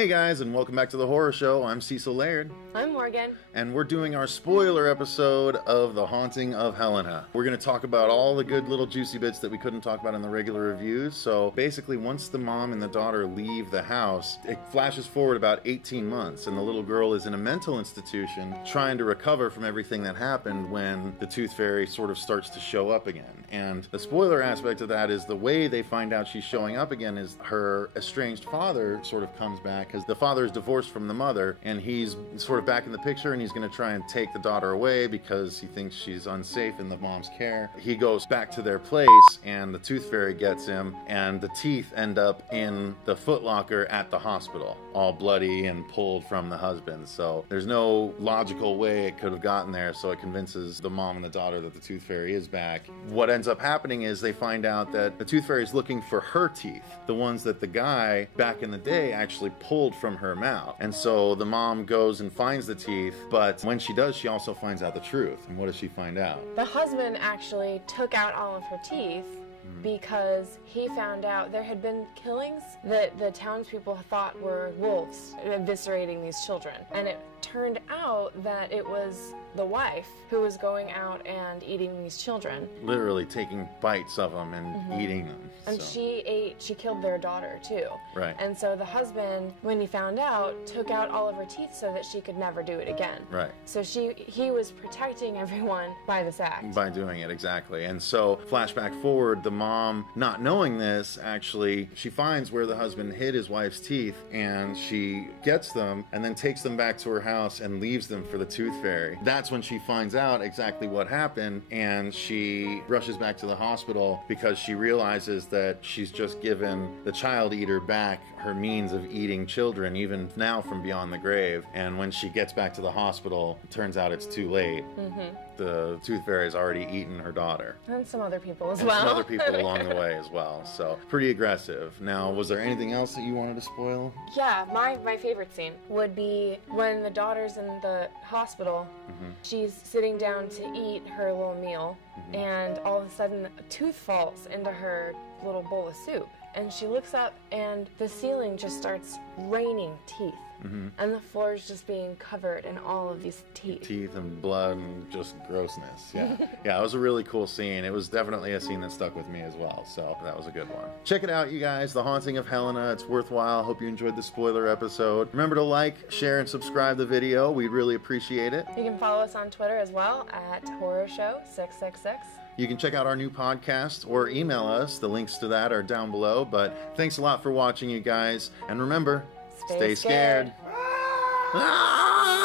Hey guys, and welcome back to the horror show. I'm Cecil Laird. I'm Morgue-N. And we're doing our spoiler episode of The Haunting of Helena. We're going to talk about all the good little juicy bits that we couldn't talk about in the regular reviews. So basically, once the mom and the daughter leave the house, it flashes forward about 18 months, and the little girl is in a mental institution trying to recover from everything that happened when the Tooth Fairy sort of starts to show up again. And the spoiler aspect of that is the way they find out she's showing up again is her estranged father sort of comes back, because the father is divorced from the mother, and he's sort of back in the picture, and he's going to try and take the daughter away because he thinks she's unsafe in the mom's care. He goes back to their place, and the Tooth Fairy gets him, and the teeth end up in the footlocker at the hospital, all bloody and pulled from the husband. So there's no logical way it could have gotten there, so it convinces the mom and the daughter that the Tooth Fairy is back. What ends up happening is they find out that the Tooth Fairy is looking for her teeth, the ones that the guy back in the day actually pulled from her mouth. And so the mom goes and finds the teeth, but when she does, she also finds out the truth. And what does she find out? The husband actually took out all of her teeth because he found out there had been killings that the townspeople thought were wolves eviscerating these children. And it turned out that it was the wife who was going out and eating these children. Literally taking bites of them and eating them. And she killed their daughter too. Right. And so the husband, when he found out, took out all of her teeth so that she could never do it again. Right. So he was protecting everyone by this act. By doing it, exactly. And so, flashback forward, the mom, not knowing this, actually, she finds where the husband hid his wife's teeth, and she gets them and then takes them back to her house and leaves them for the Tooth Fairy. That's when she finds out exactly what happened, and she rushes back to the hospital because she realizes that she's just given the child eater back her means of eating children, even now from beyond the grave. And when she gets back to the hospital, it turns out it's too late. The Tooth Fairy has already eaten her daughter. And some other people as and well. Some other people along the way as well. So, pretty aggressive. Now, was there anything else that you wanted to spoil? Yeah, my favorite scene would be when the daughter's in the hospital. She's sitting down to eat her little meal, and all of a sudden a tooth falls into her little bowl of soup. And she looks up, and the ceiling just starts raining teeth. And the floor is just being covered in all of these teeth. Teeth and blood and just grossness. Yeah. Yeah, it was a really cool scene. It was definitely a scene that stuck with me as well. So that was a good one. Check it out, you guys. The Haunting of Helena. It's worthwhile. Hope you enjoyed the spoiler episode. Remember to like, share, and subscribe the video. We'd really appreciate it. You can follow us on Twitter as well at HorrorShow666. You can check out our new podcast or email us. The links to that are down below. But thanks a lot for watching, you guys. And remember, stay scared. Ah!